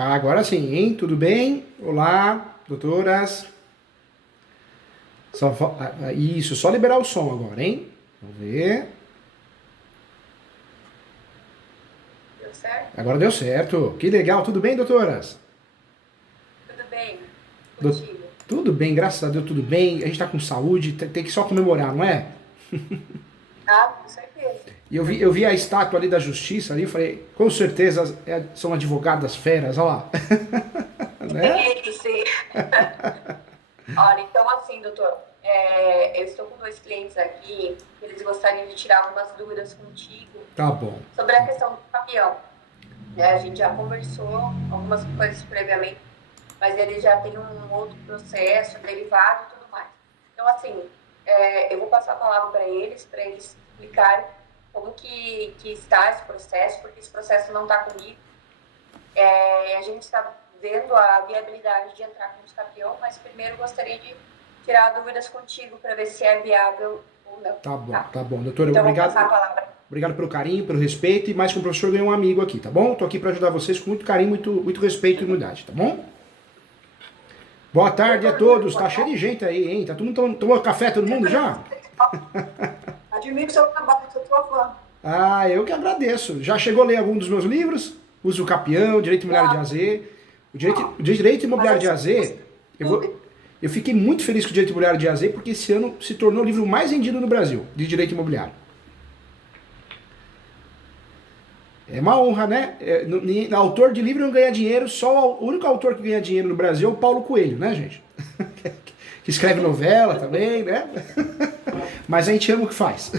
Ah, agora sim, hein? Tudo bem? Olá, doutoras. Isso, só liberar o som agora, hein? Vamos ver. Deu certo? Agora deu certo. Que legal, tudo bem, doutoras? Tudo bem Do- contigo? Tudo bem, graças a Deus, tudo bem. A gente tá com saúde, tem que só comemorar, não é? Ah, com certeza. E eu vi a estátua ali da justiça ali, eu falei, com certeza são advogadas feras, olha lá. Né? Tem que ser. Olha, então assim, doutor, eu estou com dois clientes aqui, eles gostariam de tirar algumas dúvidas contigo Tá bom. sobre a questão do caminhão. Né? A gente já conversou algumas coisas previamente, mas eles já têm um outro processo, derivado e tudo mais. Então, assim, eu vou passar a palavra para eles explicarem como que está esse processo, porque esse processo não está comigo. A gente está vendo a viabilidade de entrar com o escapião, mas primeiro gostaria de tirar dúvidas contigo para ver se é viável ou não. Tá? Tá bom, doutora, Então, eu vou obrigado. passar a palavra. Obrigado pelo carinho, pelo respeito e mais que um professor ganhou um amigo aqui, tá bom? Tô aqui para ajudar vocês com muito carinho, muito respeito e humildade, tá bom? Boa tarde a Doutor Júlio, todos, boa tá cheio de tarde. gente aí, hein? Tá todo mundo tomando café, todo mundo já? Admiro o seu trabalho, sou tua fã. Ah, eu que agradeço. Já chegou a ler algum dos meus livros? Uso Capião, Direito Imobiliário de Não, AZ. não. O Direito Mas Imobiliário de assim, AZ, eu tudo. vou, eu fiquei muito feliz com o Direito Imobiliário de AZ porque esse ano se tornou o livro mais vendido no Brasil de Direito Imobiliário. É uma honra, né? Autor de livro não ganha dinheiro, só o único autor que ganha dinheiro no Brasil é o Paulo Coelho, né, gente? Que escreve novela também, né? Mas a gente ama o que faz.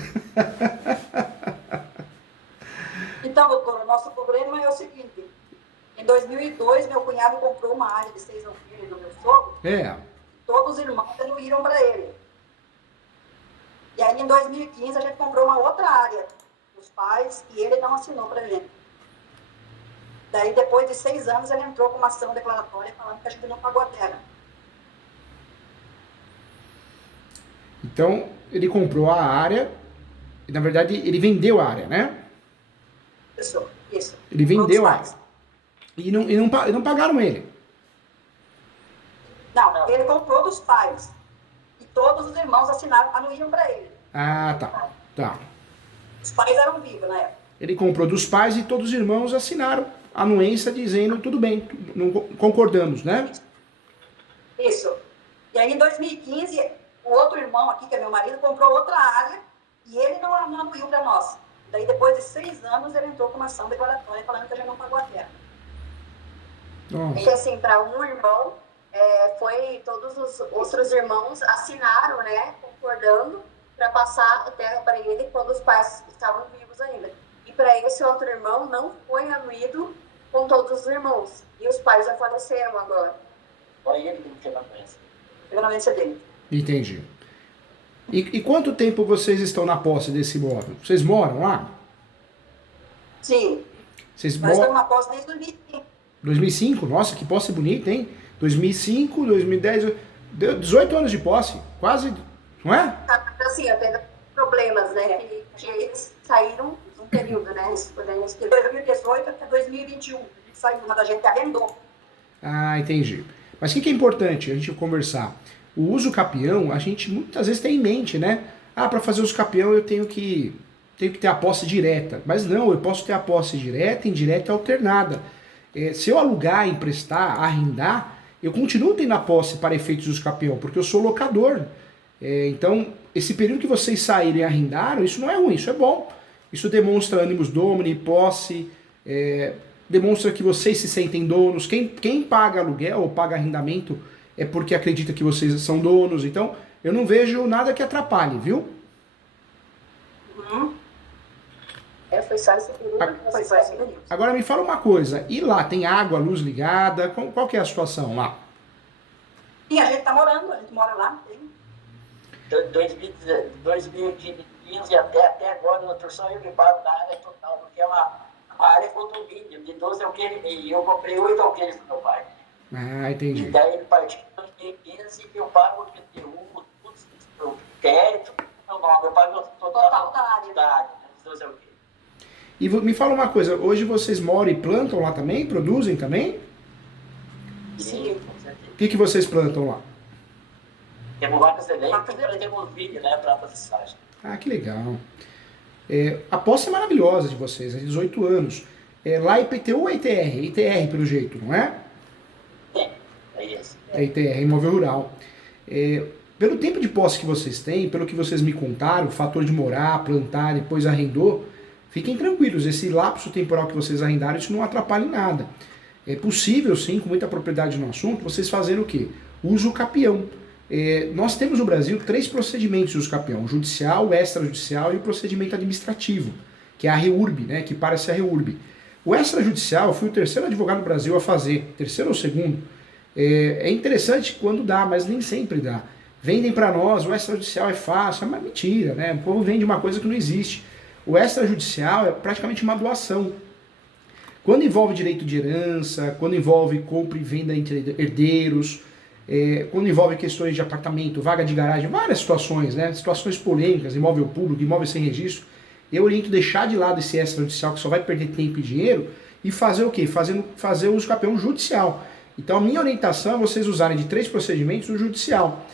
Então, doutora, o nosso problema é o seguinte: em 2002, meu cunhado comprou uma área de 6 alqueires do meu sogro, É. todos os irmãos anuíram para ele. E aí, em 2015, a gente comprou uma outra área dos pais e ele não assinou para a gente. Daí, depois de 6 anos, ele entrou com uma ação declaratória falando que a gente não pagou a terra. Então, ele comprou a área, e na verdade ele vendeu a área, né? Isso. Ele Comprou dos vendeu a área. pais. E não pagaram ele. Não, ele comprou dos pais. E todos os irmãos assinaram, anuíram para ele. Ah, tá. Tá. Os pais eram vivos na época. Ele comprou dos pais e todos os irmãos assinaram a anuência dizendo tudo bem, não concordamos, né? Isso. E aí, em 2015, o outro irmão aqui, que é meu marido, comprou outra área e ele não anuiu para nós. Daí, depois de 6 anos, ele entrou com uma ação declaratória falando que a gente não pagou a terra. E Nossa. assim, para um irmão, todos os outros irmãos assinaram, né, concordando para passar a terra para ele quando os pais estavam vivos ainda. E para esse outro irmão não foi anuído com todos os irmãos. E os pais já faleceram agora. Só ele que não tinha na doença. Pegou na doença dele. Entendi. E quanto tempo vocês estão na posse desse imóvel? Vocês moram lá? Sim. Vocês Nós estamos moram. na posse desde 2005. 2005? Nossa, que posse bonita, hein? 2005, 2010, deu 18 anos de posse, quase, não é? Assim, eu teve problemas, né, que eles saíram um período, né, De 2018 até 2021. A gente saiu, mas a gente arrendou. Ah, entendi. Mas o que é importante a gente conversar? O uso capião, a gente muitas vezes tem em mente, né? Ah, para fazer uso capião eu tenho que ter a posse direta. Mas não, eu posso ter a posse direta, indireta e alternada. Se eu alugar, emprestar, arrendar, eu continuo tendo a posse para efeitos de uso capião, porque eu sou locador. Então, esse período que vocês saíram e arrendaram, isso não é ruim, isso é bom. Isso demonstra ânimos domini, posse, demonstra que vocês se sentem donos. Quem paga aluguel ou paga arrendamento é porque acredita que vocês são donos. Então, eu não vejo nada que atrapalhe, viu? Uhum. foi só esse período que Foi vocês só esse saíram. período. Agora me fala uma coisa, e lá tem água, luz ligada? Qual que é a situação lá? Sim, a gente está morando, a gente mora lá. Tem. 2015 até agora, doutor, só eu que pago da área total, porque é uma área condomínio de 12 alqueires e meio. Eu comprei 8 alqueires do meu pai. Ah, E entendi. daí ele partiu em 2015 e eu pago o IPTU, tudo isso, crédito, meu nome, eu pago o Total da área. da área, dos 12 alqueires. E me fala uma coisa, hoje vocês moram e plantam lá também? Produzem também? Sim. Com certeza. O que vocês plantam lá? Temos vacas elétricas e temos milho, né, para fazer silagem. Ah, que legal. A posse é maravilhosa de vocês, é 18 anos. Lá é IPTU ou é ITR? ITR pelo jeito, não é? É isso. É ITR, Imóvel Rural. Pelo tempo de posse que vocês têm, pelo que vocês me contaram, o fator de morar, plantar, depois arrendou, fiquem tranquilos, esse lapso temporal que vocês arrendaram, isso não atrapalha em nada. É possível, sim, com muita propriedade no assunto, vocês fazerem o quê? Uso capião. Nós temos no Brasil 3 procedimentos de uso capião: o judicial, o extrajudicial e o procedimento administrativo, que é a REURB, né, que parece a REURB. O extrajudicial, eu fui o 3º advogado do Brasil a fazer, 3º ou 2º. É interessante quando dá, mas nem sempre dá. Vendem para nós, o extrajudicial é fácil, mas mentira, né? O povo vende uma coisa que não existe. O extrajudicial é praticamente uma doação. Quando envolve direito de herança, quando envolve compra e venda entre herdeiros, quando envolve questões de apartamento, vaga de garagem, várias situações, né? Situações polêmicas, imóvel público, imóvel sem registro, eu oriento deixar de lado esse extrajudicial que só vai perder tempo e dinheiro e fazer o quê? Fazer o uso capião judicial. Então a minha orientação é vocês usarem de 3 procedimentos o judicial.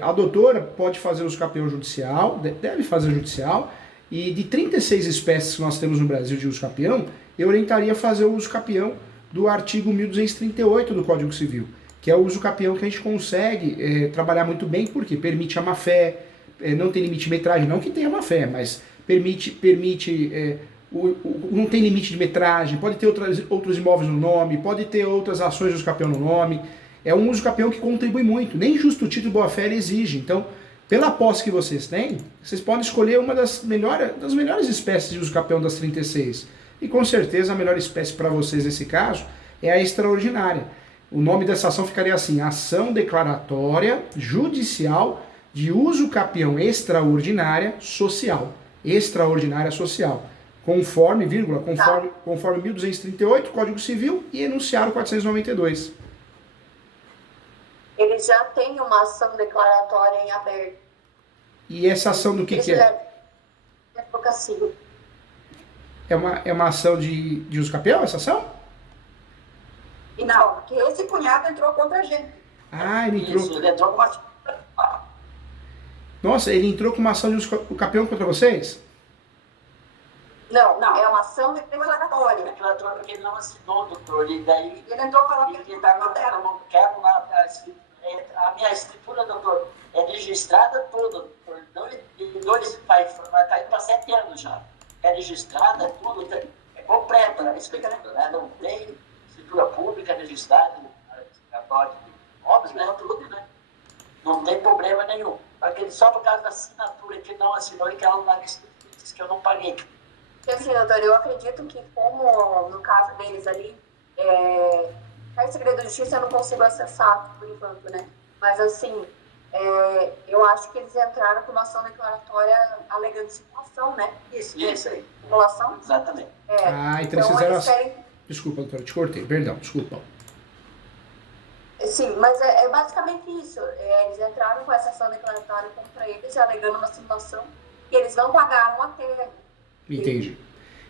A doutora pode fazer o uso capião judicial, deve fazer o judicial, e de 36 espécies que nós temos no Brasil de uso capião, eu orientaria a fazer o uso capião do artigo 1238 do Código Civil, que é o uso capião que a gente consegue trabalhar muito bem, porque permite a má-fé, não tem limite de metragem, não que tenha má-fé, mas não tem limite de metragem, pode ter outros imóveis no nome, pode ter outras ações de uso capião no nome. É um uso capião que contribui muito, nem justo o título de boa-fé ele exige. Então, pela posse que vocês têm, vocês podem escolher uma das melhores espécies de uso capião das 36. E com certeza a melhor espécie para vocês nesse caso é a extraordinária. O nome dessa ação ficaria assim: Ação Declaratória Judicial de Uso Capião Extraordinária Social. Extraordinária Social. Conforme 1238, Código Civil, e enunciado 492. Eles já têm uma ação declaratória em aberto. E essa ação do que é? Advocacia. É uma ação de uso capião, essa ação? E não, porque esse cunhado entrou contra a gente. Ah, ele entrou. Isso, ele entrou com uma... Nossa, ele entrou com uma ação de uso capião contra vocês? Não, é uma ação declaratória. Declaratória porque ele não assinou, doutor. E daí Ele entrou falando que ele está na terra, não quero lá. A minha escritura, doutor, é registrada toda, doutor. Vai indo para 7 anos já. É registrada, tudo, é completa a escritura, né? Não tem escritura pública registrada, cartório de obras, né? Tudo, né? Não tem problema nenhum. Só por causa da assinatura que não assinou e que ela não disse que eu não paguei. Assim, doutor, eu acredito que, como no caso deles ali, o segredo de justiça eu não consigo acessar por enquanto, né? Mas, assim, eu acho que eles entraram com uma ação declaratória alegando simulação, né? Isso aí. Simulação? Exatamente. Então eles fizeram eles querem... Desculpa, doutora, te cortei. Perdão, desculpa. Sim, mas é basicamente isso. Eles entraram com essa ação declaratória contra eles, alegando uma simulação, e eles não pagaram a terra. Entendi.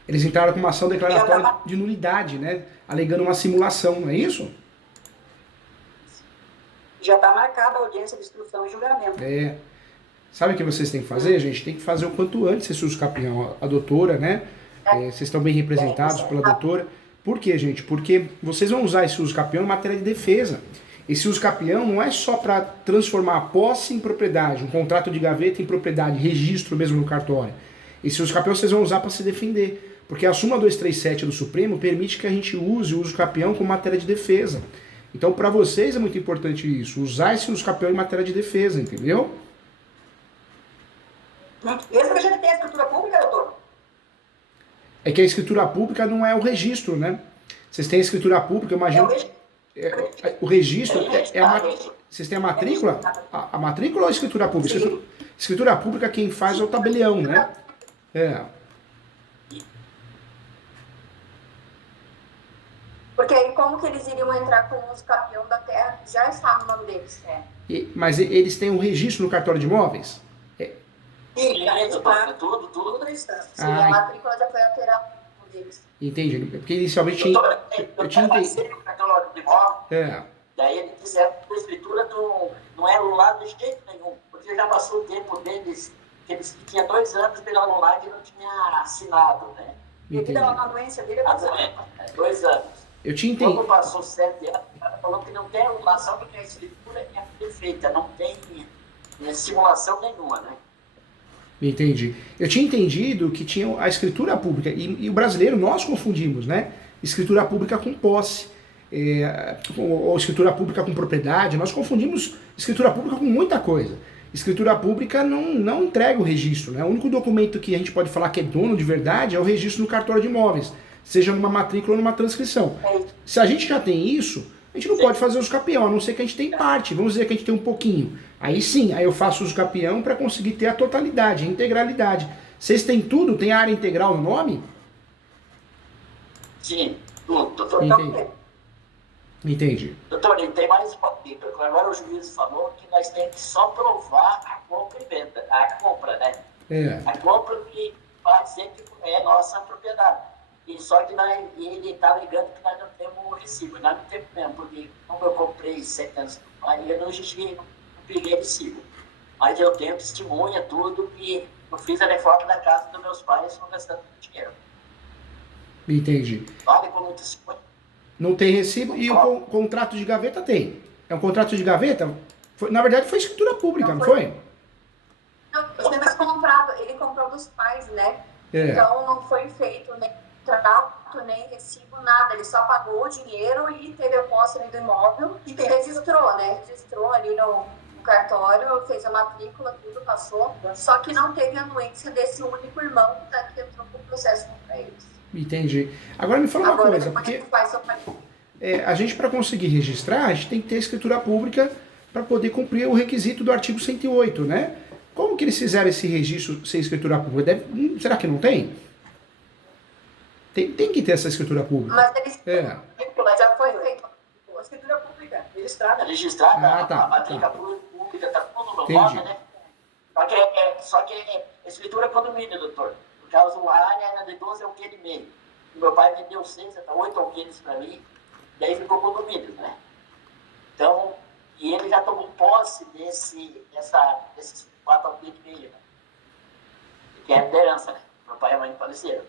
Eles entraram com uma ação declaratória de nulidade, né? Alegando uma simulação, não é isso? já está marcada a audiência de instrução e julgamento. Sabe o que vocês têm que fazer, gente? Tem que fazer o quanto antes esse uso capião. A doutora, né? Vocês estão bem representados pela doutora. Por quê, gente? Porque vocês vão usar esse uso capião em matéria de defesa. Esse uso capião não é só para transformar a posse em propriedade, um contrato de gaveta em propriedade, registro mesmo no cartório. Esse uso capião vocês vão usar para se defender. Porque a súmula 237 do Supremo permite que a gente use o uso capião como matéria de defesa. Então, para vocês é muito importante isso, usar esse uso capião em matéria de defesa, entendeu? Mesmo que a gente tenha a escritura pública, doutor? É que a escritura pública não é o registro, né? Vocês têm a escritura pública, eu imagino... O registro vocês têm a matrícula? A matrícula ou a escritura pública? Escritura pública quem faz é o tabelião, né? Porque aí como que eles iriam entrar com o uso capião da terra que já está no nome deles? Mas eles têm um registro no cartório de imóveis? Sim, tudo está. Sim, a matrícula já foi alterada deles. Entendi. Porque inicialmente eu tinha entendido. Daí eles disseram que a escritura não é anulada de jeito nenhum, porque já passou o tempo deles, que eles tinham 2 anos pela anulada e não tinha assinado, né? Devido à anuência dele, É 2 anos. Eu te entendo. Quando passou 7 anos, o cara falou que não tem anulação porque a escritura é perfeita, não tem simulação nenhuma, né? Entendi. Eu tinha entendido que tinha a escritura pública, e o brasileiro, nós confundimos, né? Escritura pública com posse, ou escritura pública com propriedade, nós confundimos escritura pública com muita coisa. Escritura pública não entrega o registro, né? O único documento que a gente pode falar que é dono de verdade é o registro no cartório de imóveis, seja numa matrícula ou numa transcrição. Se a gente já tem isso, a gente não pode fazer uso capião, a não ser que a gente tenha parte, vamos dizer que a gente tem um pouquinho. Aí sim, aí eu faço uso capião para conseguir ter a totalidade, a integralidade. Vocês têm tudo? Tem área integral no nome? Sim, tudo. Entendi. Doutor, e tem mais uma dica. Agora o juiz falou que nós temos que só provar a compra e venda. A compra, né? A compra que vai dizer que é nossa propriedade. E só que ele está ligando que nós não temos o recibo. Nós não temos mesmo, porque como eu comprei 7 anos, aí eu não peguei recibo. Mas eu tenho testemunha, tudo, que eu fiz a reforma da casa dos meus pais não gastando dinheiro. Entendi. Vale como testemunha. Não tem recibo e o contrato de gaveta tem. É um contrato de gaveta? Na verdade foi escritura pública, não foi? Não, os negócios comprado, ele comprou dos pais, né? Então não foi feito nem contrato, nem recibo, nada. Ele só pagou o dinheiro e teve a posse ali do imóvel e registrou, né? Registrou ali no cartório, fez a matrícula, tudo passou. Só que não teve anuência desse único irmão que entrou com o processo contra eles. Entendi. Agora me fala uma coisa, porque a gente, para conseguir registrar, a gente tem que ter escritura pública para poder cumprir o requisito do artigo 108, né? Como que eles fizeram esse registro sem escritura pública? Será que não tem? Tem que ter essa escritura pública. Mas eles já foi feito a escritura pública, registrada. A matrícula pública está tudo no nome, né? Só que a escritura é condomínio, doutor. Por causa do área de 12 alqueires e meio. Meu pai me deu 6, 8 alqueires para mim, daí ficou condomínio, né? Então, e ele já tomou posse desses 4 alqueires e meio, né? Que é a herança, né? Meu pai e a mãe faleceram.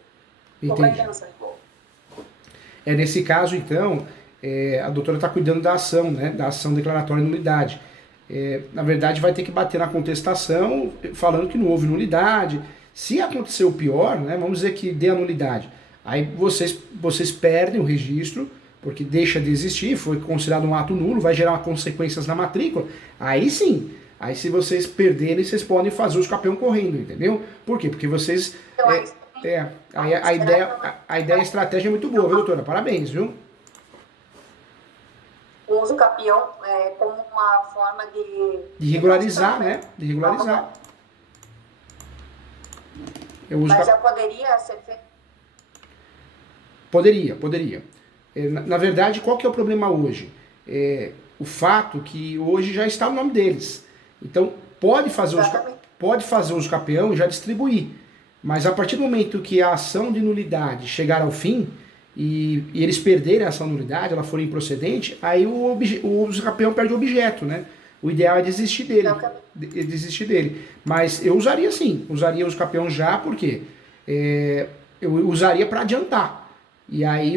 Entendi. Nesse caso, então, a doutora está cuidando da ação, né? Da ação declaratória de nulidade. Na verdade, vai ter que bater na contestação, falando que não houve nulidade. Se acontecer o pior, né, vamos dizer que dê a nulidade, aí vocês perdem o registro, porque deixa de existir, foi considerado um ato nulo, vai gerar consequências na matrícula, aí sim, aí se vocês perderem, vocês podem fazer os capião correndo, entendeu? Por quê? Porque vocês... a ideia, a estratégia é muito boa, viu, doutora? Parabéns, viu? O uso capião como uma forma de regularizar, né? De regularizar. Mas já poderia ser feito? Poderia. Na verdade, qual que é o problema hoje? O fato que hoje já está o nome deles. Então, pode fazer o uso capião e já distribuir. Mas a partir do momento que a ação de nulidade chegar ao fim e eles perderem a ação de nulidade, ela for improcedente, aí o uso capião perde o objeto, né? O ideal é desistir dele. Mas eu usaria sim, usaria os capiões já, porque eu usaria para adiantar. E aí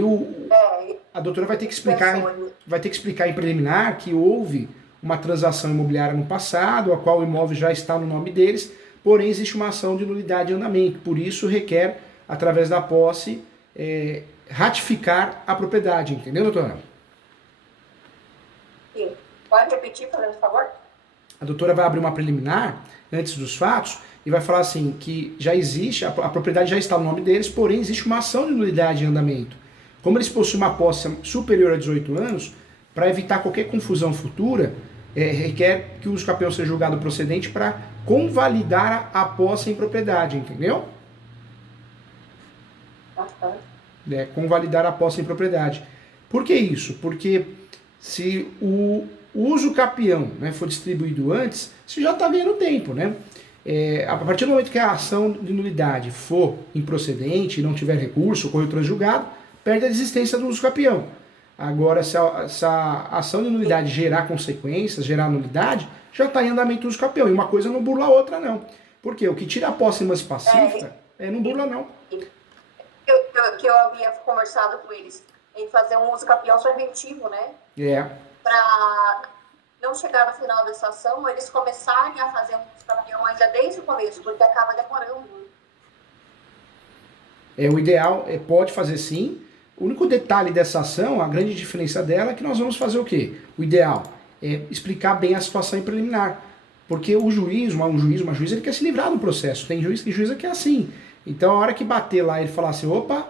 a doutora vai ter que explicar em preliminar que houve uma transação imobiliária no passado, a qual o imóvel já está no nome deles, porém existe uma ação de nulidade em andamento. Por isso requer, através da posse, ratificar a propriedade. Entendeu, doutora? Sim. Pode repetir, por favor? A doutora vai abrir uma preliminar antes dos fatos e vai falar assim que já existe, a propriedade já está no nome deles, porém existe uma ação de nulidade em andamento. Como eles possuem uma posse superior a 18 anos, para evitar qualquer confusão futura, requer que o uso capião seja julgado procedente para convalidar a posse em propriedade, entendeu? Convalidar a posse em propriedade. Por que isso? Porque se o uso capião, né, for distribuído antes, você já está ganhando tempo, né? A partir do momento que a ação de nulidade for improcedente, não tiver recurso, ocorreu transjulgado, perde a existência do uso capião. Agora, se a ação de nulidade gerar consequências, gerar nulidade, já está em andamento o uso capião. E uma coisa não burla a outra, não. Por quê? O que tira a posse em lance pacífica, não burla, não. Que eu havia conversado com eles em fazer um uso capião preventivo, né? Para não chegar no final dessa ação, eles começarem a fazer um uso capião ainda desde o começo, porque acaba demorando. O ideal pode fazer sim. O único detalhe dessa ação, a grande diferença dela é que nós vamos fazer o quê? O ideal é explicar bem a situação em preliminar. Porque o juiz, uma juíza, ele quer se livrar do processo. Tem juíza que é assim. Então, a hora que bater lá, ele falar assim, opa,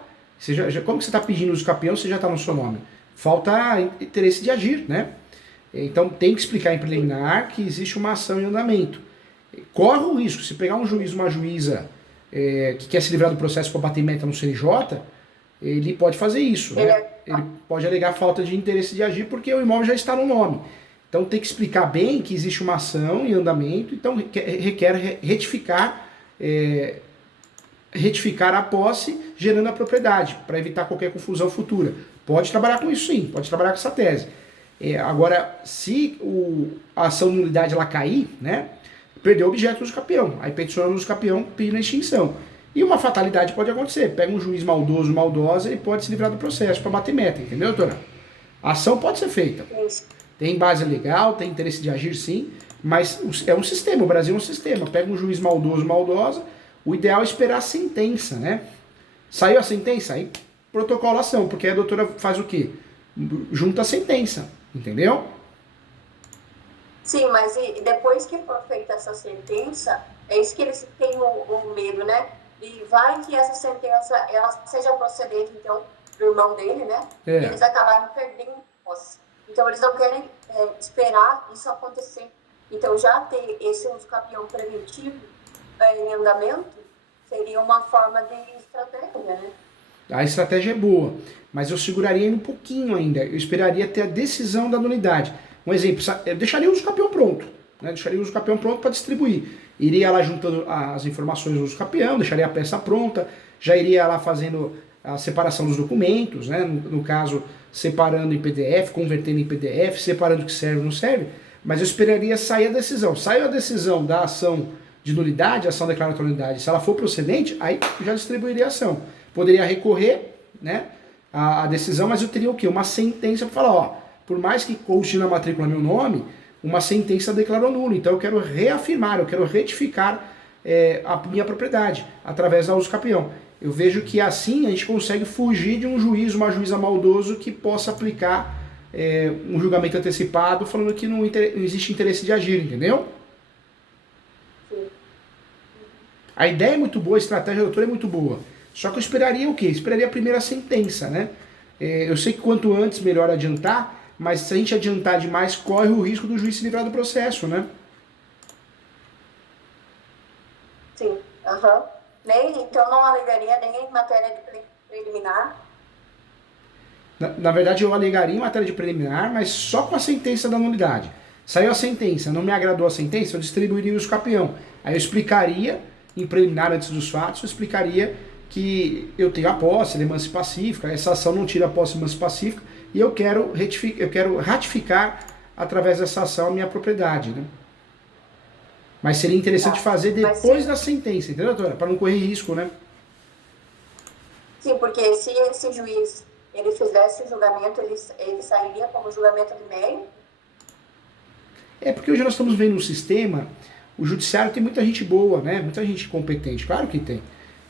como que você está pedindo uso capião, você já está no seu nome? Falta interesse de agir, né? Então, tem que explicar em preliminar que existe uma ação em andamento. Corre o risco, se pegar um juiz, uma juíza que quer se livrar do processo para bater meta no CNJ, ele pode fazer isso, né? Ele pode alegar falta de interesse de agir porque o imóvel já está no nome. Então tem que explicar bem que existe uma ação em andamento, então requer retificar a posse gerando a propriedade, para evitar qualquer confusão futura. Pode trabalhar com isso sim, pode trabalhar com essa tese. Agora, se a ação de nulidade ela cair, né, perdeu o objeto do uso capião, aí peticiona o uso capião pedindo a extinção. E uma fatalidade pode acontecer. Pega um juiz maldoso, maldosa, ele pode se livrar do processo para bater meta, entendeu, doutora? A ação pode ser feita. Tem base legal, tem interesse de agir sim, mas é um sistema, o Brasil é um sistema. Pega um juiz maldoso, maldosa, o ideal é esperar a sentença, né? Saiu a sentença, aí protocola a ação, porque a doutora faz o quê? Junta a sentença, entendeu? Sim, mas depois que for feita essa sentença, é isso que eles têm o medo, né? E vai que essa sentença ela seja procedente, então, do irmão dele, né? Eles acabaram perdendo posse. Então, eles não querem esperar isso acontecer. Então, já ter esse uso capião preventivo em andamento seria uma forma de estratégia, né? A estratégia é boa, mas eu seguraria ainda um pouquinho ainda. Eu esperaria ter a decisão da nulidade. Um exemplo, eu deixaria o uso capião pronto, né? Deixaria o uso capião pronto para distribuir. Iria lá juntando as informações do uso capião, deixaria a peça pronta, já iria lá fazendo a separação dos documentos, né? No caso, separando em PDF, convertendo em PDF, separando o que serve e não serve, mas eu esperaria sair a decisão. Saiu a decisão da ação de nulidade, a ação declaratória de nulidade, se ela for procedente, aí já distribuiria a ação. Poderia recorrer, né, a decisão, mas eu teria o quê? Uma sentença para falar, ó, por mais que conste na matrícula meu nome, uma sentença declarou nulo, então eu quero reafirmar, eu quero retificar a minha propriedade através da uso capião. Eu vejo que assim a gente consegue fugir de um juiz, uma juíza maldoso que possa aplicar um julgamento antecipado falando que não existe interesse de agir, entendeu? A ideia é muito boa, a estratégia da doutora é muito boa. Só que eu esperaria o quê? Esperaria a primeira sentença, né? Eu sei que quanto antes melhor adiantar, mas se a gente adiantar demais, corre o risco do juiz se livrar do processo, né? Sim, então não alegaria nem em matéria de preliminar? Na verdade, eu alegaria em matéria de preliminar, mas só com a sentença da nulidade. Saiu a sentença, não me agradou a sentença, eu distribuiria o uso capião. Aí eu explicaria, em preliminar antes dos fatos, eu explicaria que eu tenho a posse, a lance pacífica, essa ação não tira a posse de lance pacífica, e eu quero ratificar através dessa ação a minha propriedade, né? Mas seria interessante fazer depois da sentença, entendeu, doutora? Para não correr risco, né? Sim, porque se esse juiz ele fizesse o julgamento, ele sairia como julgamento de mérito? Porque hoje nós estamos vendo um sistema, o judiciário tem muita gente boa, né? Muita gente competente, claro que tem.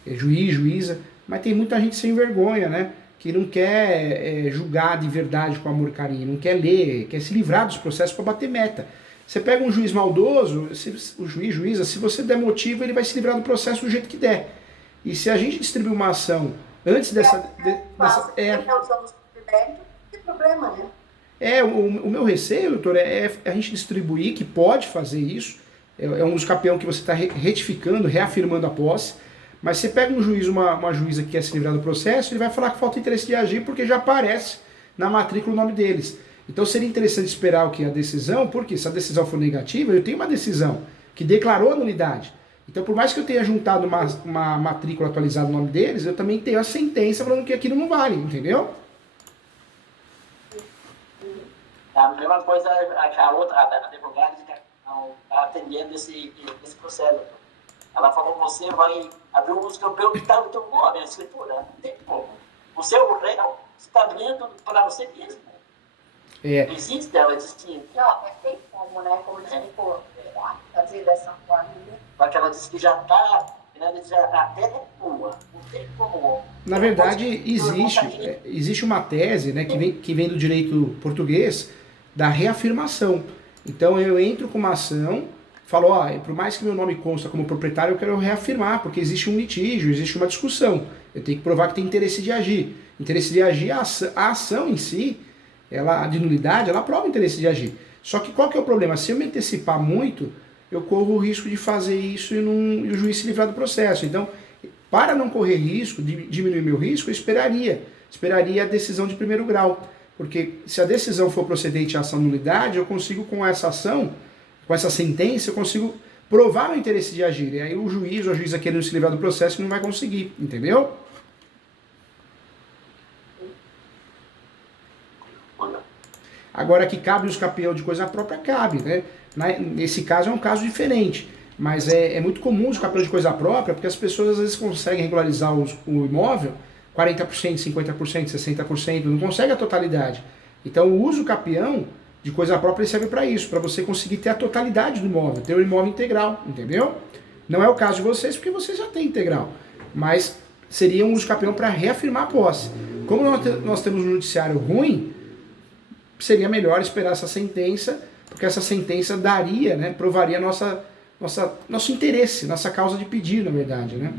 Juiz, juíza, mas tem muita gente sem vergonha, né? Que não quer julgar de verdade com amor e carinho, não quer ler, quer se livrar dos processos para bater meta. Você pega um juiz maldoso, o juíza, se você der motivo, ele vai se livrar do processo do jeito que der. E se a gente distribuir uma ação antes dessa... Não tem problema, né? O meu receio, doutor, é a gente distribuir, que pode fazer isso, é um uso capião que você está retificando, reafirmando a posse, mas você pega um juiz, uma juíza que quer se livrar do processo, ele vai falar que falta interesse de agir porque já aparece na matrícula o nome deles. Então seria interessante esperar o que? A decisão, porque se a decisão for negativa, eu tenho uma decisão que declarou a nulidade. Então por mais que eu tenha juntado uma matrícula atualizada no nome deles, eu também tenho a sentença falando que aquilo não vale, entendeu? A mesma coisa, a outra, a advogada que está atendendo esse processo. Ela falou, você vai abrir um uso campeão que está no teu nome, a escritura. Não tem como. Você é o réu, você está abrindo para você mesmo. Não existe, ela disse assim. Não, mas tem como, né? Como explicou, fazer dessa forma. Né? Só que ela disse que já está, até é boa. Não tem como. Na verdade, existe uma tese, né, que vem do direito português da reafirmação. Então eu entro com uma ação, falo, ó, por mais que meu nome consta como proprietário, eu quero reafirmar, porque existe um litígio, existe uma discussão. Eu tenho que provar que tem interesse de agir. Interesse de agir, a ação em si, ela, de nulidade, ela prova o interesse de agir. Só que qual que é o problema? Se eu me antecipar muito, eu corro o risco de fazer isso e o juiz se livrar do processo. Então, para não correr risco, diminuir meu risco, eu esperaria a decisão de primeiro grau. Porque se a decisão for procedente à ação nulidade, eu consigo com essa ação, com essa sentença, eu consigo provar o interesse de agir. E aí o juiz ou a juíza querendo se livrar do processo não vai conseguir, entendeu? Agora que cabe os campeão de coisa própria, cabe, né? Nesse caso é um caso diferente. Mas é muito comum os campeões de coisa própria, porque as pessoas às vezes conseguem regularizar o imóvel 40%, 50%, 60%, não consegue a totalidade. Então o uso capião de coisa própria serve para isso, para você conseguir ter a totalidade do imóvel, ter o imóvel integral, entendeu? Não é o caso de vocês, porque vocês já têm integral, mas seria um uso capião para reafirmar a posse. Como nós temos um judiciário ruim, seria melhor esperar essa sentença, porque essa sentença daria, né, provaria nosso interesse, nossa causa de pedir, na verdade, né?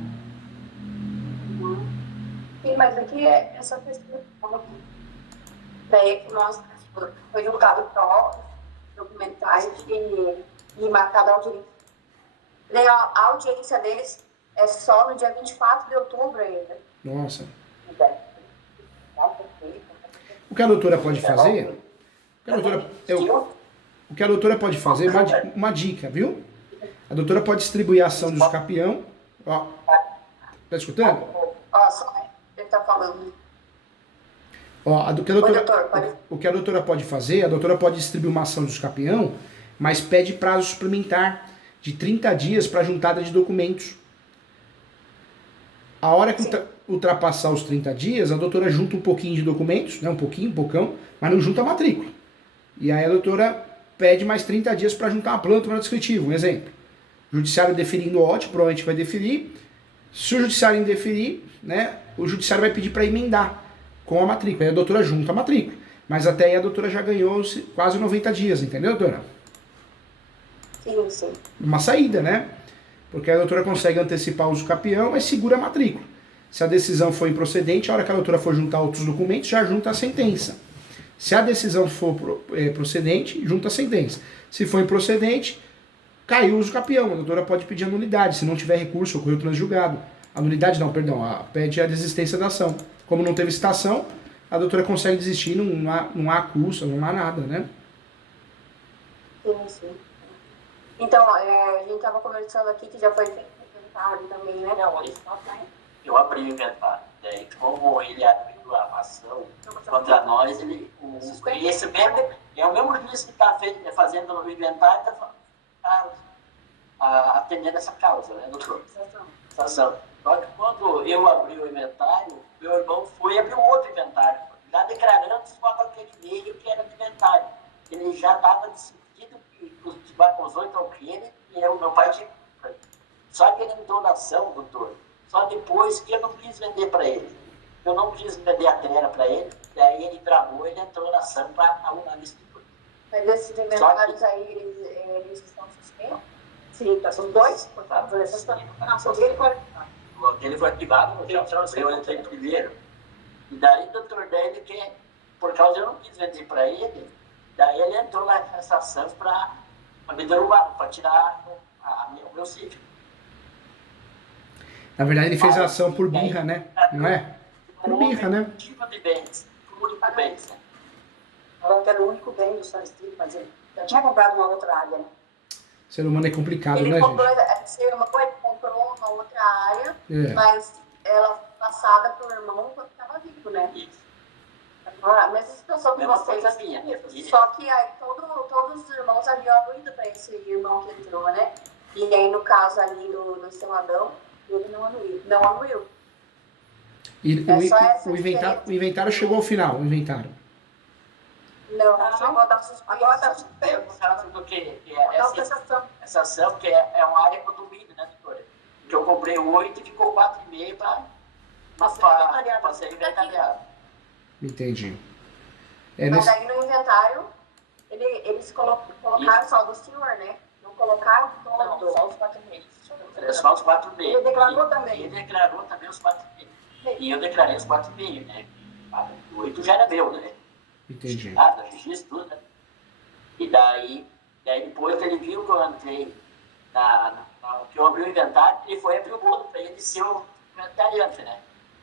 Sim, mas aqui é essa questão daí que nós foi julgado provas documentais e marcada a audiência. Daí a audiência deles é só no dia 24 de outubro ainda. Nossa. O que a doutora pode fazer? O que a doutora pode fazer, uma dica, viu? A doutora pode distribuir a ação do campeão. Ó, tá escutando? Ó, só ele tá falando. Ó, o que a doutora pode fazer, a doutora pode distribuir uma ação de campeão, mas pede prazo suplementar de 30 dias para juntada de documentos. A hora que ultrapassar os 30 dias, a doutora junta um pouquinho de documentos, né, um pocão, mas não junta a matrícula. E aí a doutora pede mais 30 dias para juntar uma planta no descritivo, um exemplo. O judiciário deferindo ótimo, provavelmente vai deferir. Se o judiciário indeferir, né, o judiciário vai pedir para emendar com a matrícula. Aí a doutora junta a matrícula. Mas até aí a doutora já ganhou quase 90 dias, entendeu, doutora? Sim. Uma saída, né? Porque a doutora consegue antecipar o uso capião, mas segura a matrícula. Se a decisão for improcedente, a hora que a doutora for juntar outros documentos, já junta a sentença. Se a decisão for procedente, junta a sentença. Se for improcedente, caiu o uso capião. A doutora pode pedir a nulidade. Se não tiver recurso, ocorreu o transjulgado. A nulidade não, perdão. Pede a desistência da ação. Como não teve citação, a doutora consegue desistir, não há acusa, não há nada, né? Sim. Então, a gente estava conversando aqui que já foi feito inventário também, né? Não, eu abri o inventário. Daí, como ele abriu a ação contra nós, esse mesmo, é o mesmo juiz que está fazendo o inventário, está atendendo essa causa, né, doutor? Essa ação. Só que quando eu abri o inventário, meu irmão foi abrir um outro inventário, já declarando só com aquele meio que era de inventário. Ele já estava decidido que os 8 ao crime e o meu pai tinha. Só que ele entrou na ação, doutor, só depois que eu não quis vender para ele. Eu não quis vender a terra para ele, e aí ele travou, ele entrou na ação para alugar a escritura. Mas esses inventários aí, eles estão suspensos? Sim, são dois? Não, só dele foi. Ele foi arquivado, eu entrei primeiro. E daí o doutor dele, por causa eu não quis vender para ele, daí ele entrou nessa ação para me derrubar, para tirar o meu sítio. Na verdade ele fez a ação por birra, né? Não é? Por birra, né? Tipo de bens, por único bens. Falando que era o único bem do São Distrito, mas ele já tinha comprado uma outra área, né? Ser humano é complicado, ele né, comprou, gente? Ele comprou uma outra área, mas ela foi passada pro irmão quando estava vivo, né? Isso. A mesma situação que Mesma vocês, coisa minha. só que aí todos os irmãos haviam anuído para esse irmão que entrou, né? E aí, no caso ali do Esteladão, ele não anuiu. E É só essa o inventário chegou ao final, o inventário. Não chegou a dar suspenso. Agora está É suspenso. por causa do que Dá autorização. essa ação, que é uma área condomínio, né, doutora? Que eu comprei 8 e ficou 4,5 para ser inventariado. Entendi. Mas aí no inventário, eles colocaram só do senhor, né? Não colocaram Não, todo. só os 4,5. É só os 4,5. Ele declarou também. Ele declarou também os 4,5. E eu declarei os 4,5, né? O 8 já era meu, né? Entendi. Nada, registro, tudo, né? E daí depois ele viu que eu entrei, que eu abri o inventário, ele foi abrir o bolo para ele ser o inventariante, né?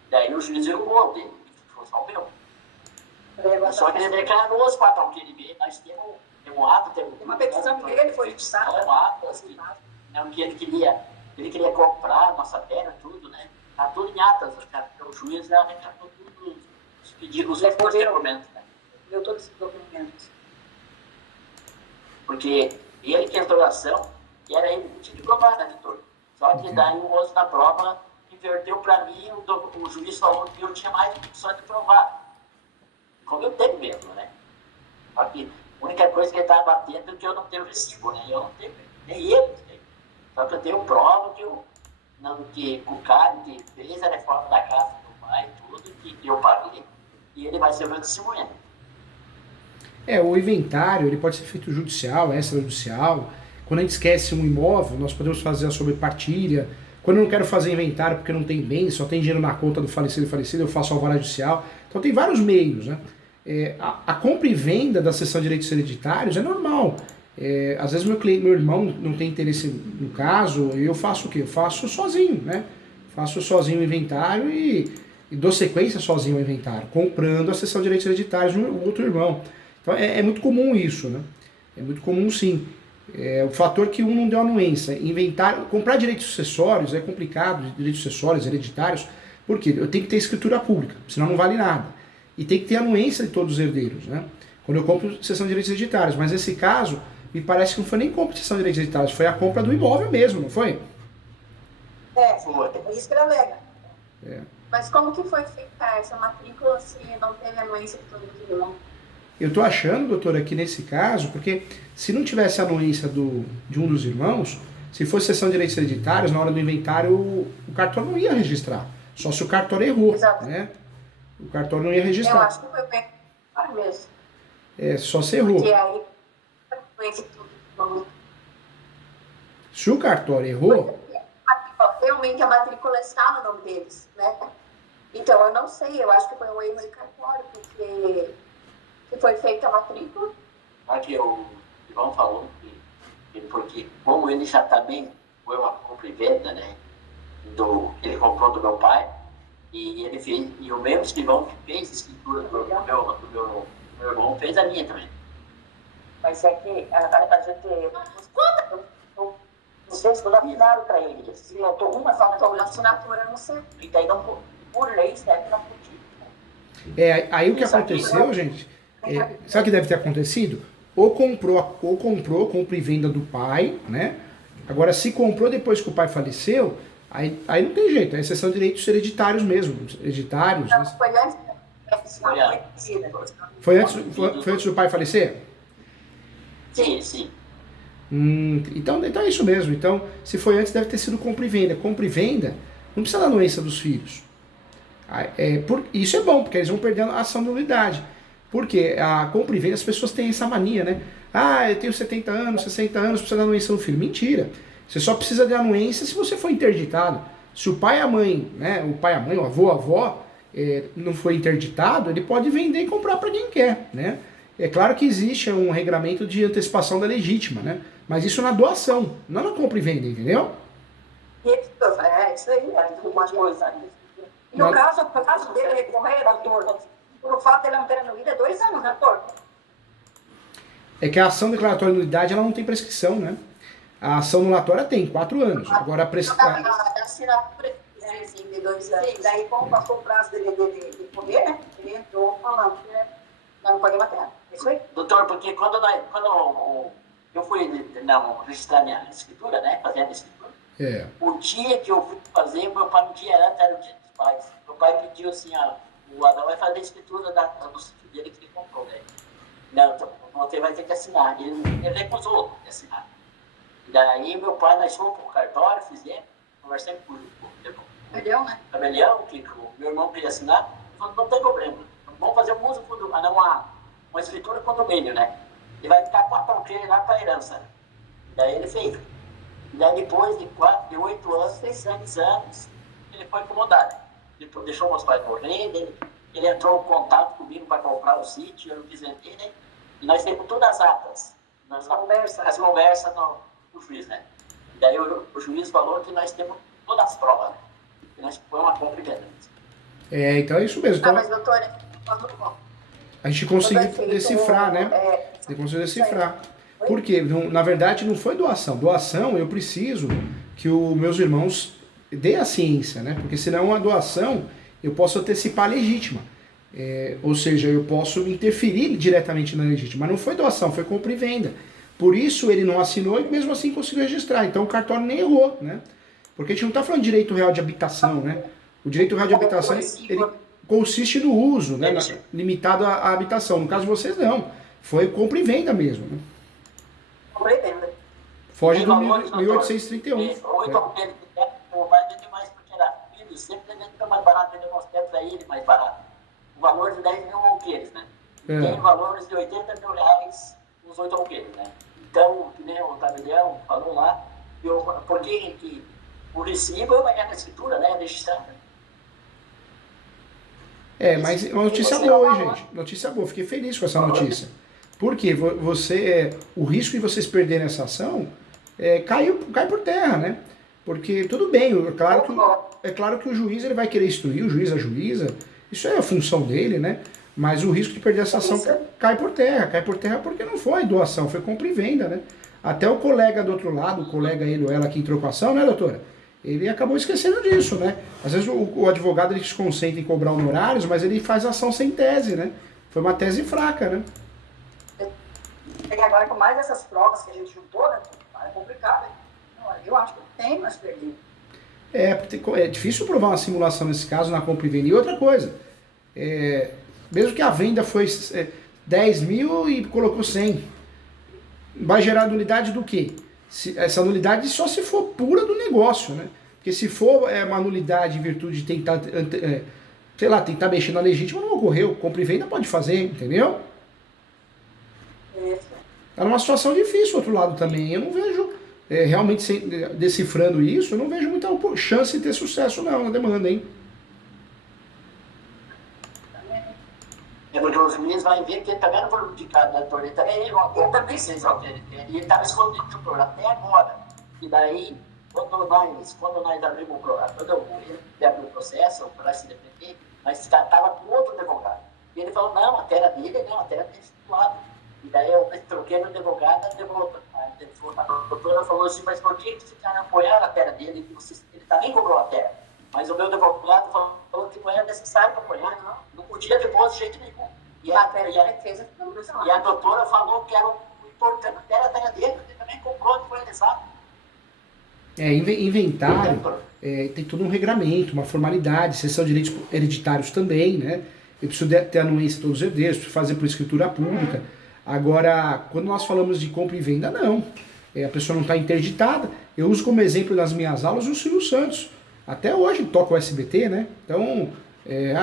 Daí o juiz viu o bolo dele, foi só o meu. Só que ele declarou os 4 que ele veio, nós temos um ato, temos Uma petição dele foi fixada. um ato, assim, não, que ele queria comprar nossa terra, tudo, né? Tá tudo em atas, o juiz já recatou tudo, os pedidos, os documentos, né? Deu todos os documentos. Porque ele que entrou na ação, e era ele que tinha que provar, né, doutor? Só que daí o moço da prova inverteu para mim, o juiz falou que eu tinha mais condições de provar. Como eu tenho mesmo, né? Só que a única coisa que ele estava batendo é que eu não tenho recibo, né? Eu não tenho, nem ele tem. Só que eu tenho prova que o cara que fez a reforma da casa do pai, tudo, que eu paguei, e ele vai ser o meu testemunha. O inventário ele pode ser feito judicial, extrajudicial. Quando a gente esquece um imóvel, nós podemos fazer a sobrepartilha. Quando eu não quero fazer inventário porque não tem bem, só tem dinheiro na conta do falecido e falecido, eu faço alvará judicial. Então tem vários meios, né? A compra e venda da cessão de direitos hereditários é normal. Às vezes meu irmão não tem interesse no caso, eu faço o quê? Eu faço sozinho, né? Faço sozinho o inventário e dou sequência sozinho ao inventário, comprando a cessão de direitos hereditários no outro irmão. Então é muito comum isso, né? É muito comum sim. O fator que um não deu anuência. Comprar direitos sucessórios é complicado, direitos sucessórios, hereditários, porque eu tenho que ter escritura pública, senão não vale nada. E tem que ter anuência de todos os herdeiros, né? Quando eu compro cessão de direitos hereditários. Mas nesse caso, me parece que não foi nem compra de cessão de direitos hereditários, foi a compra do imóvel mesmo, não foi? É isso que ele alega. Mas como que foi feita essa matrícula se não teve anuência de todo mundo? Eu estou achando, doutora, que nesse caso, porque se não tivesse a anuência de um dos irmãos, se fosse cessão de direitos hereditários, na hora do inventário, o cartório não ia registrar. Só se o cartório errou, Exato. Né? O cartório não ia registrar. Eu acho que foi bem mesmo. Só se errou. Porque aí foi de tudo. Se o cartório errou, Realmente a matrícula está no nome deles, né? Então eu não sei, eu acho que foi um erro de cartório, porque foi feita a matrícula. Aqui o Ivan falou porque como ele já também foi uma compra e venda, né? Ele comprou do meu pai e ele fez, e o mesmo escrivão que fez a escritura do meu irmão fez a minha também. Mas é que a gente. Vocês não assinaram para ele. Se faltou uma Faltou uma assinatura, não sei. e daí não, por lei, deve não podia. aí o que aconteceu, gente, sabe o que deve ter acontecido? Ou comprou compra e venda do pai, né? Agora, se comprou depois que o pai faleceu, aí não tem jeito, é exceção de direitos hereditários mesmo, hereditários. Não, Né? foi antes. Foi antes do pai falecer? Sim. Então é isso mesmo. Então, se foi antes, deve ter sido compra e venda. Compra e venda não precisa da anuência dos filhos. Isso é bom, porque eles vão perdendo a ação de nulidade. Porque a compra e venda, as pessoas têm essa mania, né? Eu tenho 70 anos, 60 anos, precisa da anuência do filho. Mentira. Você só precisa de anuência se você for interditado. Se o pai e a mãe, né? O pai e a mãe, o avô, a avó, não foi interditado, ele pode vender e comprar para quem quer, né? É claro que existe um regramento de antecipação da legítima, né? Mas isso na doação, não na compra e venda, entendeu? Isso aí, algumas coisas. E no caso dele recorrer, doutor, por fato dele não ter anuído, é 2 anos, né, doutor? É que a ação declaratória de nulidade ela não tem prescrição, né? A ação anulatória tem 4 anos. Agora a prescrição. A assinatura Sim, de 2 anos. Sim, daí como passou o prazo dele de poder, né? Ele entrou falando que nós não podemos matar. É isso aí? Doutor, porque quando eu fui não, registrar minha escritura, né? Fazer a escritura, o dia que eu fui fazer, meu pai, um dia antes, era o dia dos pais. Meu pai pediu assim, o Adão vai fazer a escritura do sítio dele que ele comprou, né? Não, então, você vai ter que assinar. Ele recusou de assinar. Daí meu pai, nós fomos pro cartório, fizemos, conversamos com o Perdeu, né? tabelião, que o meu irmão queria assinar, falou, não tem problema, vamos fazer um uso, uma escritura condomínio, né? E vai ficar com a palqueira lá para a herança. Daí ele fez. Daí depois de 8 anos, 6 anos, ele foi acomodado. Depois deixou meus pais morrer, ele entrou em contato comigo para comprar o sítio, eu não quis vender, né? E nós temos todas as atas, as conversas no juiz, né? Daí o juiz falou que nós temos todas as provas, né? Que nós foi uma compra e venda. Então é isso mesmo. Então, Mas, doutora, a gente conseguiu decifrar, né? Você conseguiu decifrar. Por quê? Na verdade, não foi doação. Doação, eu preciso que os meus irmãos dê a ciência, né? Porque senão a doação, eu posso antecipar a legítima. Ou seja, eu posso interferir diretamente na legítima. Mas não foi doação, foi compra e venda. Por isso ele não assinou e mesmo assim conseguiu registrar. Então o cartório nem errou, né? Porque a gente não está falando de direito real de habitação, né? O direito real de habitação, ele consiste no uso, né? Limitado à habitação. No caso de vocês, não. Foi compra e venda mesmo, né? Compra e venda. Foge do 1831. Vai vender mais porque era filho, sempre vendendo mais barato, vendeu uns tempos a ele mais barato. O valor de 10 mil alqueires, né? Tem valores de 80 mil reais os 8 alqueires, né? Então, que nem o tabelião falou lá, porque que o recibo é na escritura, né? Registrada. Mas uma notícia boa, hein, gente? Notícia boa, fiquei feliz com essa notícia. Porque o risco de vocês perderem essa ação cai por terra, né? Porque tudo bem, é claro que o juiz ele vai querer instruir, o juiz, a juíza, isso é a função dele, né? Mas o risco de perder essa ação cai por terra porque não foi doação, foi compra e venda, né? Até o colega do outro lado, o colega ele ou ela que entrou com a ação, né, doutora? Ele acabou esquecendo disso, né? Às vezes o advogado ele se concentra em cobrar honorários, mas ele faz ação sem tese, né? Foi uma tese fraca, né? E agora com mais essas provas que a gente juntou, né? É complicado, né? Eu acho que tem mais perdido. É difícil provar uma simulação nesse caso na compra e venda. E outra coisa, mesmo que a venda foi 10 mil e colocou 100, vai gerar nulidade do quê? Essa nulidade só se for pura do negócio, né? Porque se for uma nulidade em virtude de tentar, tentar mexer na legítima, não ocorreu. Compra e venda pode fazer, entendeu? Tá numa situação difícil o outro lado também. Eu não vejo, realmente decifrando isso, eu não vejo muita chance de ter sucesso não na demanda, hein? Porque os juízes vão ver que ele também não foi indicado da doutora, ele também fez alqueire, ele estava escondido do programa até agora. E daí, quando nós abrimos o programa, quando ele abriu o processo para se defender, nós estava com outro advogado. E ele falou, não, a terra dele não, a terra dele do lado. E daí eu troquei no advogado, a doutora falou assim, mas por que você não apoiaram a terra dele? Ele também cobrou a terra. Mas o meu advogado falou que não era necessário apoiar, não podia depois de jeito nenhum. E a doutora falou que era o importante, era a terra dele, ele também comprou, não foi necessário. Inventário tem todo um regramento, uma formalidade, cessão de direitos hereditários também, né? Eu preciso ter anuência de todos os herdeiros, preciso fazer por escritura pública. Agora, quando nós falamos de compra e venda, não. A pessoa não está interditada. Eu uso como exemplo nas minhas aulas o Silvio Santos. Até hoje toca o SBT, né? Então,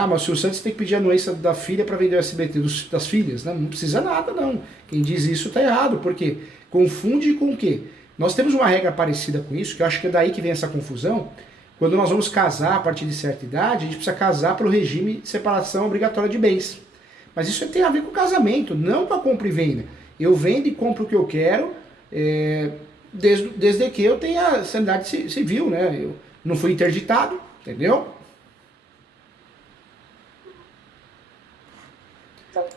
mas o Silvio Santos tem que pedir a anuência da filha para vender o SBT das filhas, né? Não precisa nada, não. Quem diz isso está errado, porque confunde com o quê? Nós temos uma regra parecida com isso, que eu acho que é daí que vem essa confusão. Quando nós vamos casar a partir de certa idade, a gente precisa casar pelo regime de separação obrigatória de bens. Mas isso tem a ver com o casamento, não com a compra e venda. Eu vendo e compro o que eu quero, desde que eu tenha sanidade civil, né? Eu não fui interditado, entendeu?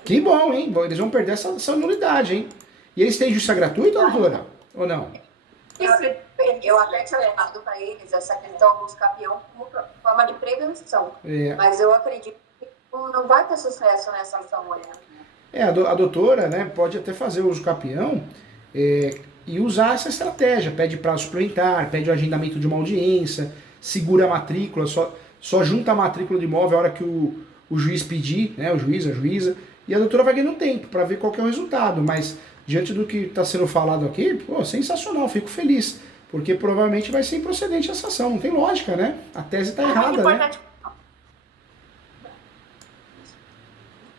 Que bom, hein? Eles vão perder essa nulidade, hein? E eles têm justiça gratuita, doutora? Ou não? Eu até tinha levado para eles essa questão dos campeão como forma de prevenção. É. Mas eu acredito que não vai ter sucesso nessa ação, né? A doutora, né, pode até fazer o uso capião e usar essa estratégia. Pede prazo suplementar, pede o agendamento de uma audiência, segura a matrícula, só junta a matrícula de imóvel a hora que o juiz pedir, né, o juiz, a juíza, e a doutora vai ganhando tempo para ver qual que é o resultado. Mas diante do que está sendo falado aqui, pô, sensacional, fico feliz. Porque provavelmente vai ser improcedente essa ação. Não tem lógica, né? A tese está errada, né?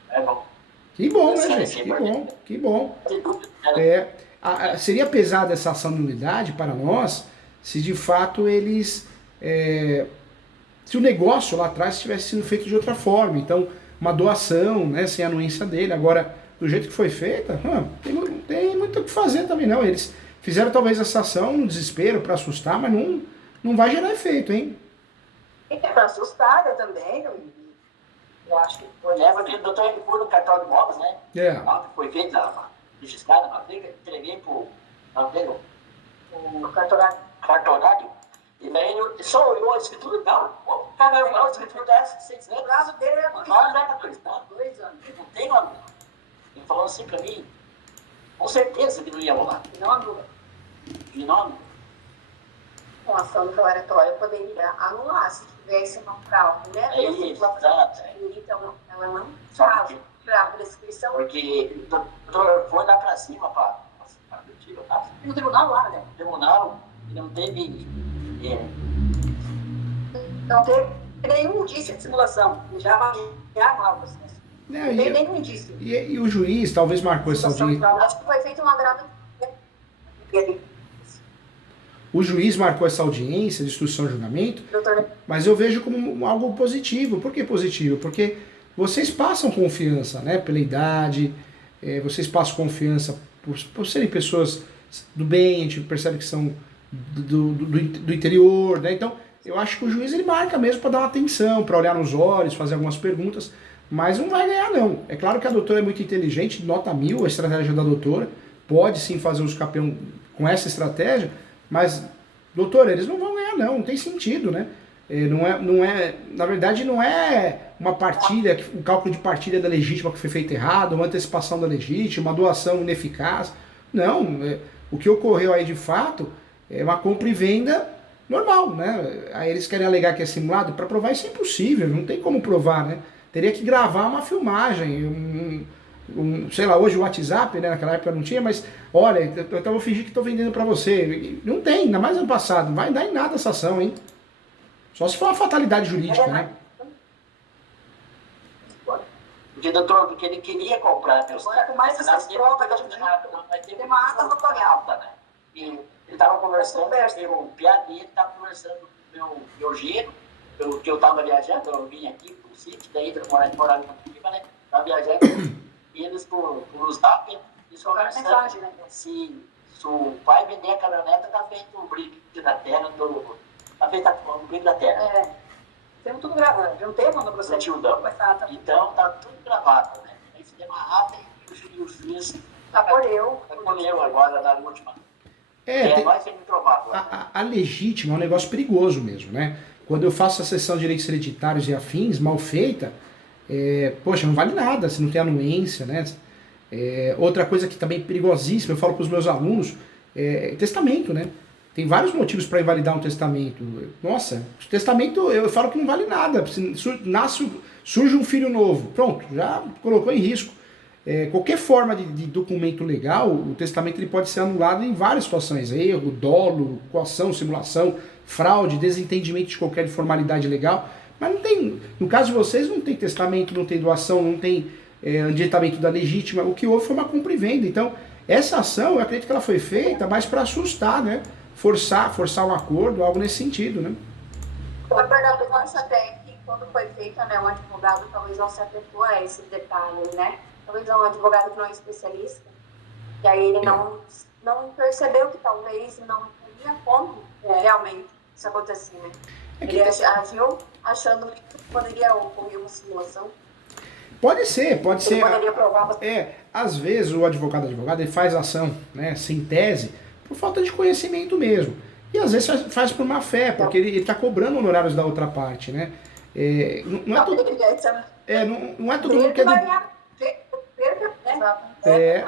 É bom. Que bom, né, gente? Que bom, que bom. Seria pesada essa ação de nulidade para nós se de fato eles... se o negócio lá atrás tivesse sido feito de outra forma. Então, uma doação, né, sem a anuência dele. Agora, do jeito que foi feita, não tem muito o que fazer também não. Eles fizeram talvez essa ação no desespero para assustar, mas não vai gerar efeito, hein? É para assustar, eu também. Eu acho que foi. Porque o doutor ele foi no cartório de imóveis, né? Lá que foi feita, registrada a matrícula, entreguei pro O cartorário. E daí ele só olhou a escritura, não, caramba, a escritura dessa, 6 anos. O prazo dele é 2 anos. 2 anos. Não tem uma... Ele falou assim pra mim, com certeza que não ia rolar. De nome? Com a ação declaratória poderia anular se tivesse uma fraude, né? Exato. Então, ela não Só faz porque- para a prescrição. Porque o doutor foi lá pra cima pra Curitiba, tá? no tribunal lá, né? No tribunal, e não teve... Não teve nenhum indício de simulação. Já avaliaram lá o processo. Não, Não tem nenhum indício. e o juiz talvez marcou essa audiência. Acho que foi feito um agravo. O juiz marcou essa audiência de instrução e julgamento, Doutor, mas eu vejo como algo positivo. Por que positivo? Porque vocês passam confiança, né? Pela idade, vocês passam confiança por serem pessoas do bem, a gente percebe que são do interior, né? Então, eu acho que o juiz ele marca mesmo para dar uma atenção, para olhar nos olhos, fazer algumas perguntas, mas não vai ganhar não. É claro que a doutora é muito inteligente, nota 1000 a estratégia da doutora, pode sim fazer uso campeão com essa estratégia, mas, doutora, eles não vão ganhar não tem sentido, né? Na verdade não é uma partilha, um cálculo de partilha da legítima que foi feito errado, uma antecipação da legítima, uma doação ineficaz. Não, o que ocorreu aí de fato é uma compra e venda normal, né? Aí eles querem alegar que é simulado, para provar isso é impossível, não tem como provar, né? Teria que gravar uma filmagem, sei lá, hoje o WhatsApp, né, naquela época não tinha, mas olha, então vou fingir que estou vendendo para você. Não tem, ainda mais ano passado, não vai dar em nada essa ação, hein? Só se for uma fatalidade jurídica, né? Porque, doutor, porque ele queria comprar meus Agora, com mais essas provas, tem uma ata notarial. né? E ele estava conversando, o piada dele estava conversando com o meu genro, que eu estava viajando, eu vim aqui pro sítio, daí eu morava em Curitiba, né? Estava viajando, e eles por zap, eles conversando mensagem, né? se o pai vender a caminhoneta, tá feito o brick da terra, tá feito o brick da terra. Temos tudo gravado. Não tem no processo. Gratidão. Então tá tudo gravado, né? Aí você deu uma ata e o juiz Acolheu. acolheu agora na última. Tem- Vai ser improvável. Né? a legítima é um negócio perigoso mesmo, né? Quando eu faço a sessão de direitos hereditários e afins, mal feita, poxa, não vale nada se não tem anuência, né? Outra coisa que também é perigosíssima, eu falo para os meus alunos, testamento, né? Tem vários motivos para invalidar um testamento. Nossa, testamento eu falo que não vale nada. Surge um filho novo, pronto, já colocou em risco. Qualquer forma de documento legal, o testamento ele pode ser anulado em várias situações. Erro, dolo, coação, simulação, fraude, desentendimento de qualquer formalidade legal. Mas não tem, no caso de vocês, não tem testamento, não tem doação, não tem adiantamento da legítima. O que houve foi uma compra e venda. Então, essa ação, eu acredito que ela foi feita mais para assustar, né? Forçar um acordo, algo nesse sentido, né? foi verdade, eu acho até que quando foi feita, né, um advogado talvez não se atentou a esse detalhe, né? Talvez um advogado que não é especialista, e aí ele não percebeu que talvez não teria como realmente isso acontecer, né? Ele agiu achando que poderia ocorrer uma simulação. Pode ser. Ele poderia provar. Às vezes o advogado ele faz ação, né, sem tese, por falta de conhecimento mesmo. E às vezes faz por má fé, porque ele está cobrando honorários da outra parte, né? Não é todo, não é todo mundo que é do...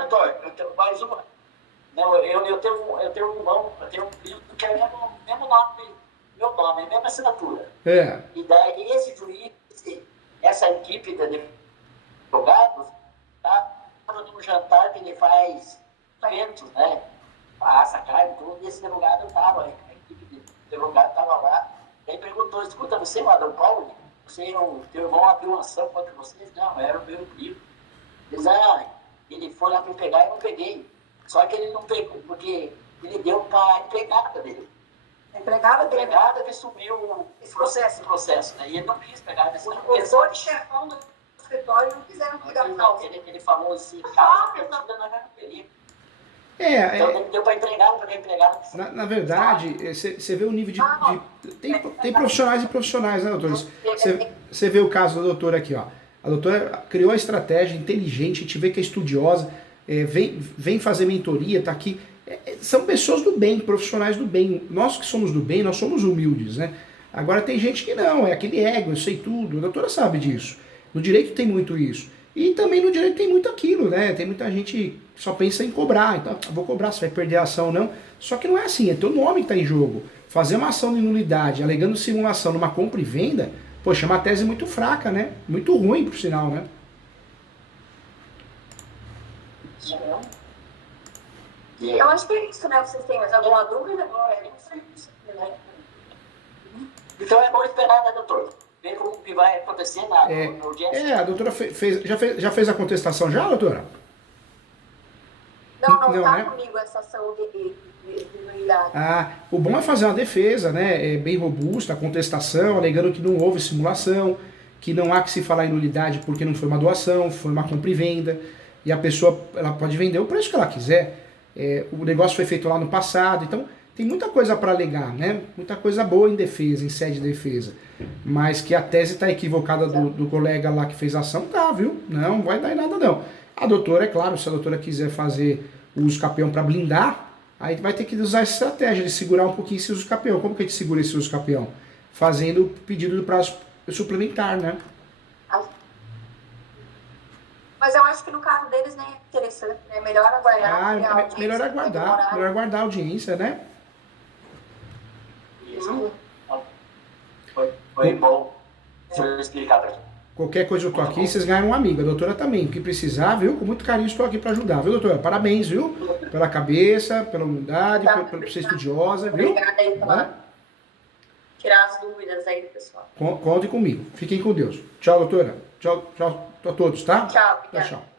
Antônio, eu tenho mais uma. Não, eu tenho um irmão, eu tenho um primo que é o mesmo nome, meu nome, a mesma assinatura. E daí esse juiz, essa equipe de advogados, tá num jantar que ele faz eventos, né? Assa carne, tudo, e esse advogado estava, a equipe de advogado estava lá, e aí perguntou, escuta, você, Madame Paulo, teu irmão abriu uma ação contra vocês? Não, era o meu primo. Ele foi lá para pegar e eu não peguei. Só que ele não pegou, porque ele deu para a empregada dele. A empregada que sumiu esse processo, né? E ele não quis pegar nesse Os dois chefão do escritório não quiseram pegar o não, ele falou assim, casa perdida na perigo. Então ele deu para empregada, porque a empregada... Na verdade, você vê o nível de... Tem profissionais e profissionais, né, doutor? Você vê o caso da doutora aqui, ó. A doutora criou a estratégia inteligente, a gente vê que é estudiosa, vem fazer mentoria, tá aqui. São pessoas do bem, profissionais do bem. Nós que somos do bem, nós somos humildes, né? Agora tem gente que não, é aquele ego, eu sei tudo. A doutora sabe disso. No direito tem muito isso. E também no direito tem muito aquilo, né? Tem muita gente que só pensa em cobrar. Então, vou cobrar, se vai perder a ação ou não. Só que não é assim, é teu nome que está em jogo. Fazer uma ação de nulidade, alegando simulação numa compra e venda, poxa, é uma tese muito fraca, né? Muito ruim, por sinal, né? Eu acho que é isso, né? Vocês têm mais alguma dúvida? Então é bom esperar, né, doutor? Ver como que vai acontecer na audiência. A doutora já fez a contestação já, doutora? Não tá, né? Comigo essa ação de nulidade. O bom é fazer uma defesa, né? Bem robusta, a contestação, alegando que não houve simulação, que não há que se falar em nulidade porque não foi uma doação, foi uma compra e venda, e a pessoa ela pode vender o preço que ela quiser. O negócio foi feito lá no passado, então tem muita coisa para alegar, né? Muita coisa boa em defesa, em sede de defesa. Mas que a tese está equivocada do colega lá que fez a ação, tá, viu? Não vai dar em nada não. A doutora, é claro, se a doutora quiser fazer o uso capião para blindar, aí vai ter que usar essa estratégia de segurar um pouquinho esse uso capião. Como que a gente segura esse uso capião? Fazendo o pedido do prazo suplementar, né? Mas eu acho que no caso deles nem é interessante, né? É melhor aguardar. Melhor aguardar a audiência, né? Isso. Foi bom se eu explicar pra gente. Qualquer coisa eu tô aqui, vocês ganham um amigo. A doutora também. O que precisar, viu? Com muito carinho estou aqui para ajudar, viu, doutora? Parabéns, viu? Pela cabeça, pela humildade, por ser estudiosa, viu? Obrigada aí por tirar as dúvidas aí do pessoal. Contem comigo. Fiquem com Deus. Tchau, doutora. Tchau a todos, tá? Tchau, obrigada. Tchau.